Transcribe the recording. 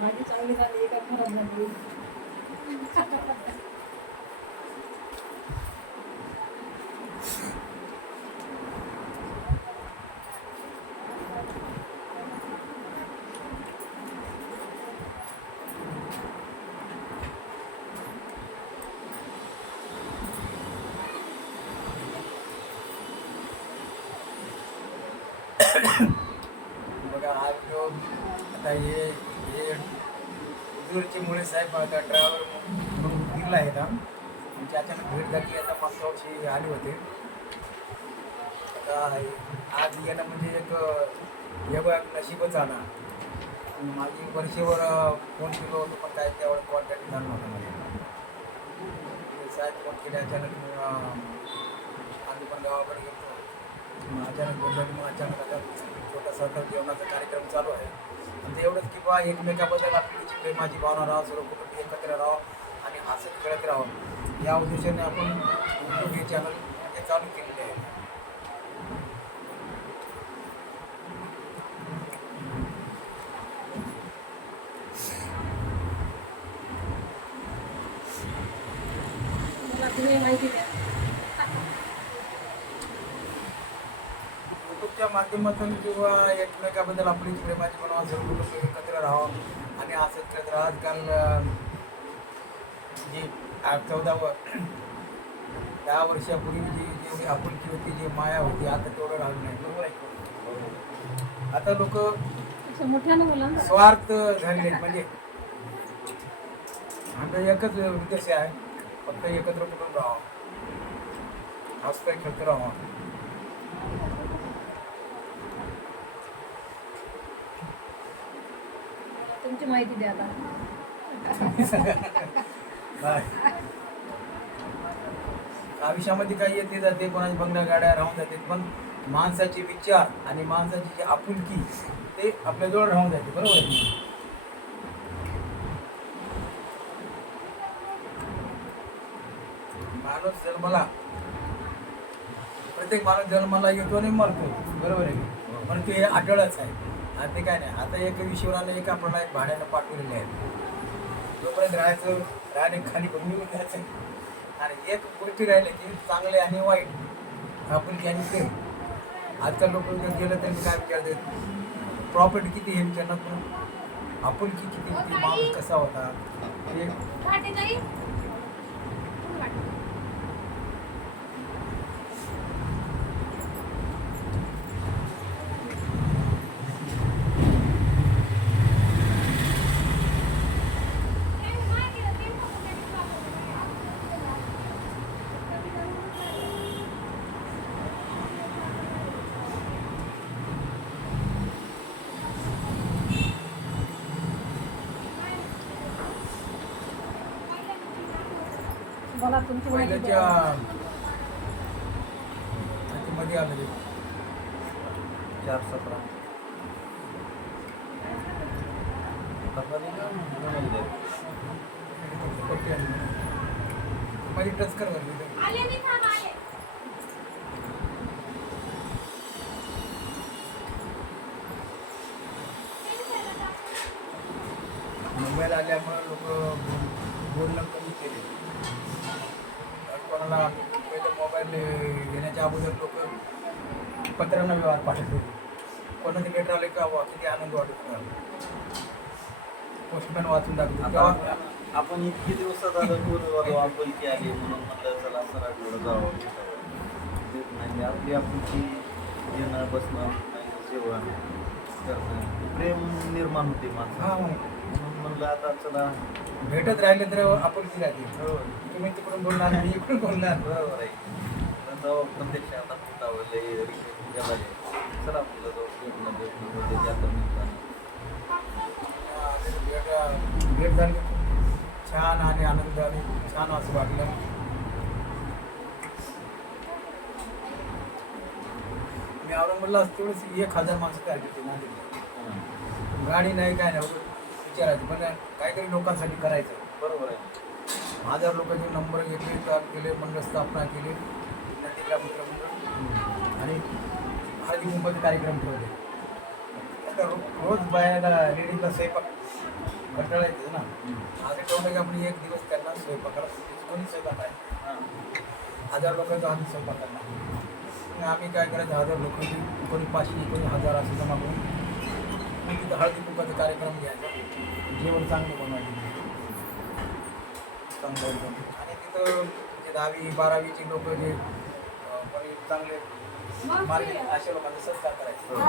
माझी चांगली झाली एका घरात झाली बघा हा व्हिडिओ आता हे हे दूरचे मुळे साहेब आता ड्रायव्हर दिला आहे ना म्हणजे अचानक भेट झाली आता मागच्या वर्षी आले होते. आता आज येणं म्हणजे एक हे बघ नशीबच आला माझी वर्षीवर फोन केलो होतो पण काय त्यावर कॉन्टॅक्ट झाला होता माझ्या साहेब फोन केले अचानक आम्ही पण गावाकडे गेलो. अचानक बोललो मग अचानक आता छोटासा जेवणाचा कार्यक्रम चालू आहे. आणि ते एवढंच की बा एकमेकाबद्दल आपली जी प्रेमाची भावना राहा सर्व कुटुंबी एकत्र राहावं आणि हसत खेळत राहावं. या उद्देशाने आपण हे चॅनल हे चालू केलेले आहे. तुम्ही माहिती द्या. माध्यमातून किंवा एकमेकाबद्दल आपली जी प्रेमाची भावना सर्व कुटुंबी एकत्र राहावं आणि खेळत राहा आजकाल जी आज चौदा व दहा वर्षापूर्वी जी जेवढी आपुलकी होती जी माया होती आता तेवढं राहिलं नाही? आता लोक असं स्वार्थ झालेले आहेत. म्हणजे आमचा एकच उद्देश आहे फक्त एकत्र कुटुंब राहावं. हसतं खेळत राहावं. तुमची माहिती द्या आयुष्यामध्ये काही येते जाते कोणाची बंगल्या गाड्या राहून जाते पण माणसाचे विचार आणि माणसाची जी आपुलकी ते आपल्याजवळ राहून जाते बरोबर आहे माणूस जन्माला प्रत्येक माणूस जन्माला येतो आणि मरतो बरोबर आहे पण ते आढळच आहे. आणि ते काय नाही आता एक ईश्वराने एक आपल्याला एक भाड्यानं पाठवलेले आहे. जोपर्यंत राहायचं राहणे खाली कमी जायचं. आणि एक गोष्टी राहिले की चांगले आणि वाईट आपुलकी आणि ते आजकाल लोक जर गेलं त्यांनी काय विचारतात? प्रॉफिट किती हे विचारणार आपण आपुलकी किती माणूस कसा होता? बोला तुमची माहिती द्या. मध्ये आलं ते. चार सतरा. माझी टच कर बरं. मुंबईला आल्यामुळे लोक बोलणं तर पहिले मोबाईल घेण्याच्या अगोदर लोक पत्रांना व्यवहार पाठवत होते. कोणाचे लेटर आले का वा किती आनंद वाटत होता. पोस्टमॅन वाचून दाखवतो आता आपण इतके दिवस आपुलकी आली म्हणून म्हटलं चला सर आठवडं जावं देत नाही आपली आपुलकी येणं बसणं नाही जेवण. प्रेम निर्माण होते हा म्हणून म्हणलं आता चला. भेटत राहिले तर आपण ती? राहते हो. तुम्ही तिकडून बोलणार मी इकडून बोलणार. बरोबर आहे जाऊ प्रत्यक्ष आता गेला चला आपलं जाऊ भेटणं भेटणं होते जातं निघताना भेट भेट झाली. छान आणि आनंद आणि छान असं वाटलं. औरंगाबादला तेवढीच एक हजार माणसं नांदेडला. गाडी नाही काय नाही विचारायचं. पण काहीतरी लोकांसाठी करायचं. बरोबर आहे. हजार लोकांचे नंबर घेतले चालू केले मंडळ स्थापना केली मंडळ. हळदी कुंकवाचे कार्यक्रम ठेवले. आता रोज बायाला लेडीजला स्वयंपाक कंटाळा येते ना. असं ठेवलं की आपण एक दिवस त्यांना स्वयंपाकाला कोणी स्वयंपाक आहे हां. हजार लोकांचा आम्ही स्वयंपाक करणार. आम्ही काय करायचं हजार लोक कोणी पाचशे कोणी हजार असं जमा करून तिथं हळदी कुंकाचा कार्यक्रम घ्यायचा. जेवण चांगलं बनवायचं. चांगलं. आणि तिथं जे दहावी बारावीची लोक जे चांगले मार्ग अशा लोकांचा सत्कार करायचा.